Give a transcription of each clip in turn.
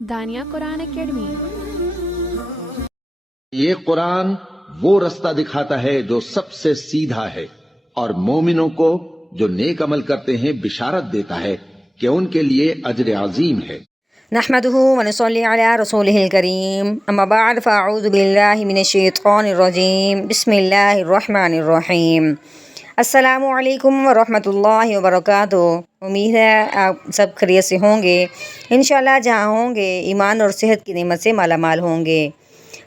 دانیہ قرآن academy. یہ قرآن وہ رستہ دکھاتا ہے جو سب سے سیدھا ہے، اور مومنوں کو جو نیک عمل کرتے ہیں بشارت دیتا ہے کہ ان کے لیے اجر عظیم ہے۔ نحمده ونصلي على رسوله الكريم اما بعد فاعوذ بالله من الشیطان الرجیم بسم اللہ الرحمن الرحیم۔ السلام علیکم ورحمۃ اللہ وبرکاتہ۔ امید ہے آپ سب خیریت سے ہوں گے، انشاءاللہ جہاں ہوں گے ایمان اور صحت کی نعمت سے مالا مال ہوں گے۔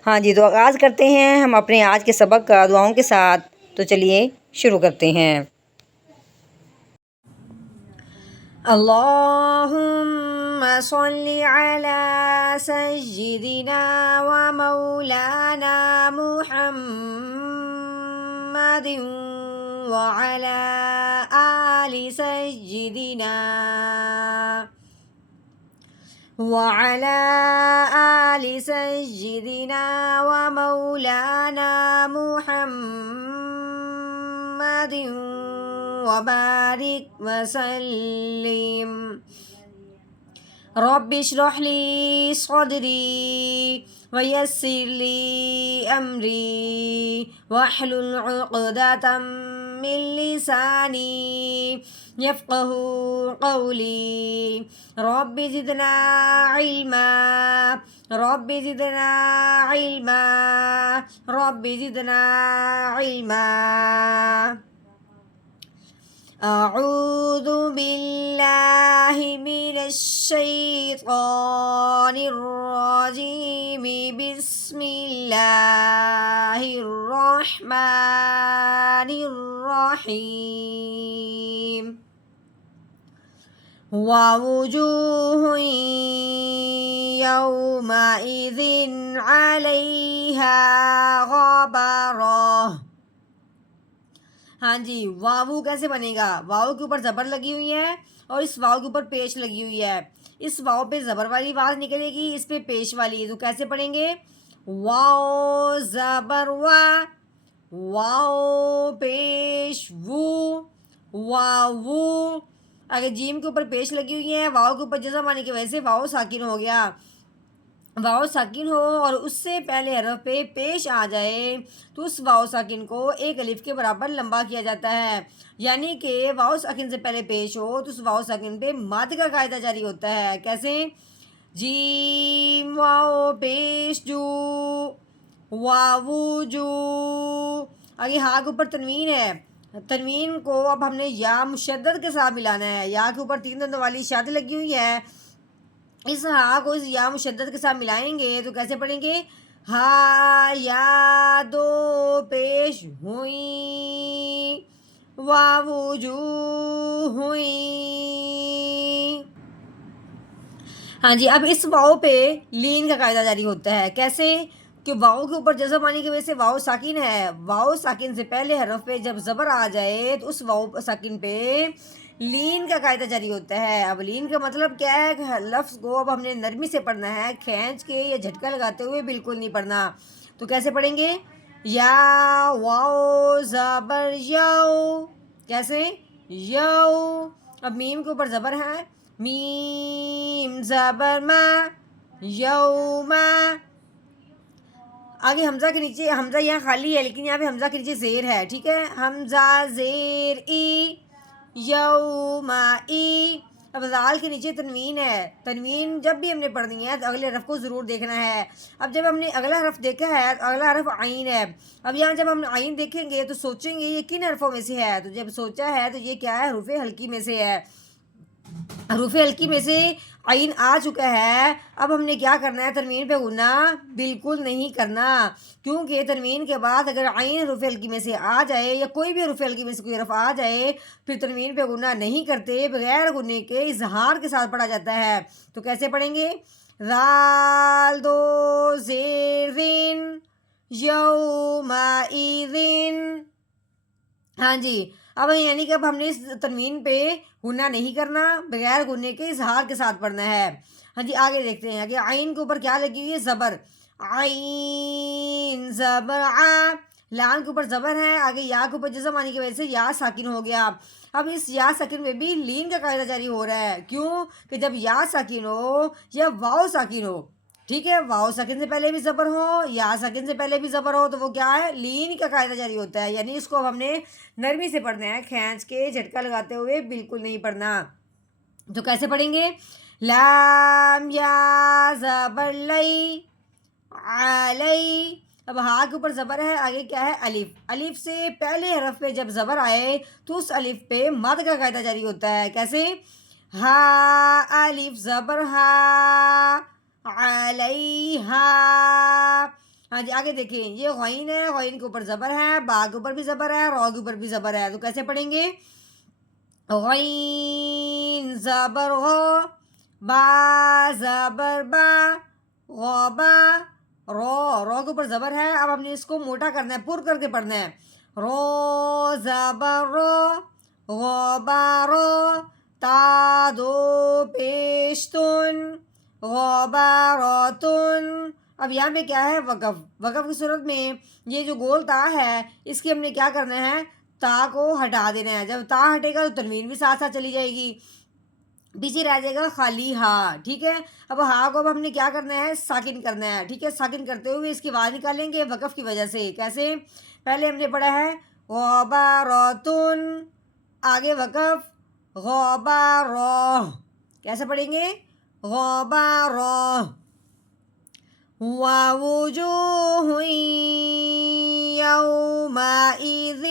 ہاں جی، تو آغاز کرتے ہیں ہم اپنے آج کے سبق کا دعاؤں کے ساتھ۔ تو چلیے شروع کرتے ہیں۔ اللہم صلی علی سیدنا و مولانا محمد وعلی آل سیدنا و مولانا محمد وبارک وسلم۔ رب اشرح لی صدری ویسر لی امری واحلل عقدۃ من لسانی یفقہوا قولی۔ رب زدنا علما رب زدنا علما رب زدنا علما۔ اعوذ باللہ من الشیطان الرجیم بسم اللہ الرحمن الرحیم۔ ووجوہ یومئذ علیہا غبرہ۔ ہاں جی، واو کیسے بنے گا؟ واو کے اوپر زبر لگی ہوئی ہے اور اس واو کے اوپر پیش لگی ہوئی ہے۔ اس واو پہ زبر والی آواز نکلے گی، اس پہ پیش والی۔ تو کیسے پڑھیں گے؟ واو زبر وا، واو پیش وو، واو۔ اگر جیم کے اوپر پیش لگی ہوئی ہے، واو کے اوپر جزم آنے کی وجہ سے واو ساکن ہو گیا۔ واو ساکن ہو اور اس سے پہلے حرف پہ پیش آ جائے تو اس واو ساکن کو ایک الف کے برابر لمبا کیا جاتا ہے، یعنی کہ واو ساکن سے پہلے پیش ہو تو اس واو ساکن پہ مد کا قاعدہ جاری ہوتا ہے۔ کیسے؟ جیم واو پیش جو، واو جو۔ آگے ہاں کے اوپر تنوین ہے، تنوین کو اب ہم نے یا مشدد کے ساتھ ملانا ہے۔ یا کے اوپر 3 دندوں والی شاد لگی ہوئی ہے، اس ہا کو اس یا مشدد کے ساتھ ملائیں گے تو کیسے پڑھیں گے؟ ہا یا دو پیش ہوئی، واو جو ہوئی۔ ہاں جی، اب اس واو پہ لین کا قاعدہ جاری ہوتا ہے۔ کیسے؟ کہ واو کے اوپر جزم آنے کی وجہ سے واو ساکن ہے، واو ساکن سے پہلے حرف پہ جب زبر آ جائے تو اس واو ساکن پہ لین کا قاعدہ جاری ہوتا ہے۔ اب لین کا مطلب کیا ہے کہ لفظ کو اب ہم نے نرمی سے پڑھنا ہے، کھینچ کے یا جھٹکا لگاتے ہوئے بالکل نہیں پڑھنا۔ تو کیسے پڑھیں گے؟ یا واو زبر یو۔ کیسے؟ یو۔ اب میم کے اوپر زبر ہے، میم زبر ما، یوما۔ آگے حمزہ کے نیچے، حمزہ یہاں خالی ہے لیکن یہاں پہ حمزہ کے نیچے زیر ہے، ٹھیک ہے؟ حمزہ زیر ای، یومائی۔ اب ذال کے نیچے تنوین ہے، تنوین جب بھی ہم نے پڑھنی ہے تو اگلے حرف کو ضرور دیکھنا ہے۔ اب جب ہم نے اگلا حرف دیکھا ہے تو اگلا حرف عین ہے۔ اب یہاں جب ہم عین دیکھیں گے تو سوچیں گے یہ کن حرفوں میں سے ہے، تو جب سوچا ہے تو یہ کیا ہے؟ حروف ہلکی میں سے ہے۔ حروف ہلکی میں سے عین آ چکا ہے، اب ہم نے کیا کرنا ہے؟ تنوین پہ غنہ بالکل نہیں کرنا، کیونکہ تنوین کے بعد اگر عین حروف ہلکی میں سے آ جائے یا کوئی بھی حروف ہلکی میں سے کوئی حرف آ جائے پھر تنوین پہ غنہ نہیں کرتے، بغیر غنے کے اظہار کے ساتھ پڑھا جاتا ہے۔ تو کیسے پڑھیں گے؟ رال دو زیر رین، یومئذ۔ ہاں جی، اب یعنی کہ اب ہم نے اس تنوین پہ غنہ نہیں کرنا، بغیر غنے کے اظہار کے ساتھ پڑھنا ہے۔ ہاں جی، آگے دیکھتے ہیں کہ عین کے اوپر کیا لگی ہوئی ہے؟ زبر۔ عین زبر آ، لام کے اوپر زبر ہے، آگے یا کے اوپر جزم آنے کی وجہ سے یا ساکن ہو گیا۔ اب اس یا ساکن میں بھی لین کا قاعدہ جاری ہو رہا ہے. کیوں؟ کہ جب یا ساکن ہو یا واؤ ساکن ہو، ٹھیک ہے، واؤ ساکن سے پہلے بھی زبر ہو، یا ساکن سے پہلے بھی زبر ہو، تو وہ کیا ہے؟ لین کا قاعدہ جاری ہوتا ہے. یعنی اس کو اب ہم نے نرمی سے پڑھنا ہے، کھینچ کے جھٹکا لگاتے ہوئے بالکل نہیں پڑھنا. تو کیسے پڑھیں گے؟ لام یا زبر لئی، علی. اب ہا کے اوپر زبر ہے، آگے کیا ہے؟ الف. الف سے پہلے حرف پہ جب زبر آئے تو اس الف پہ مد کا قاعدہ جاری ہوتا ہے. کیسے؟ ہا الف زبر ہا، علیہا. ہاں جی، آگے دیکھیں، یہ غین ہے، غین کے اوپر زبر ہے، با کے اوپر بھی زبر ہے، رو کے اوپر بھی زبر ہے. تو کیسے پڑھیں گے؟ غین زبر غو، با زبر با، غوبا. رو کے اوپر زبر ہے، اب ہم نے اس کو موٹا کرنا ہے، پر کر کے پڑھنا ہے. رو زبر رو، غبارو. تا دو پیشتن، غباراتن. اب یہاں پہ کیا ہے؟ وقف. وقف کی صورت میں یہ جو گول تا ہے اس کی ہم نے کیا کرنا ہے؟ تا کو ہٹا دینا ہے. جب تا ہٹے گا تو تنوین بھی ساتھ ساتھ چلی جائے گی، پیچھے رہ جائے گا خالی ہا. ٹھیک ہے، اب ہا کو اب ہم نے کیا کرنا ہے؟ ساکن کرنا ہے. ٹھیک ہے، ساکن کرتے ہوئے اس کی آواز نکالیں گے وقف کی وجہ سے. کیسے؟ پہلے ہم نے پڑھا ہے غباراتن، آگے وقف غبارو. کیسے پڑھیں گے؟ غبارو. ووجوہ یومئذ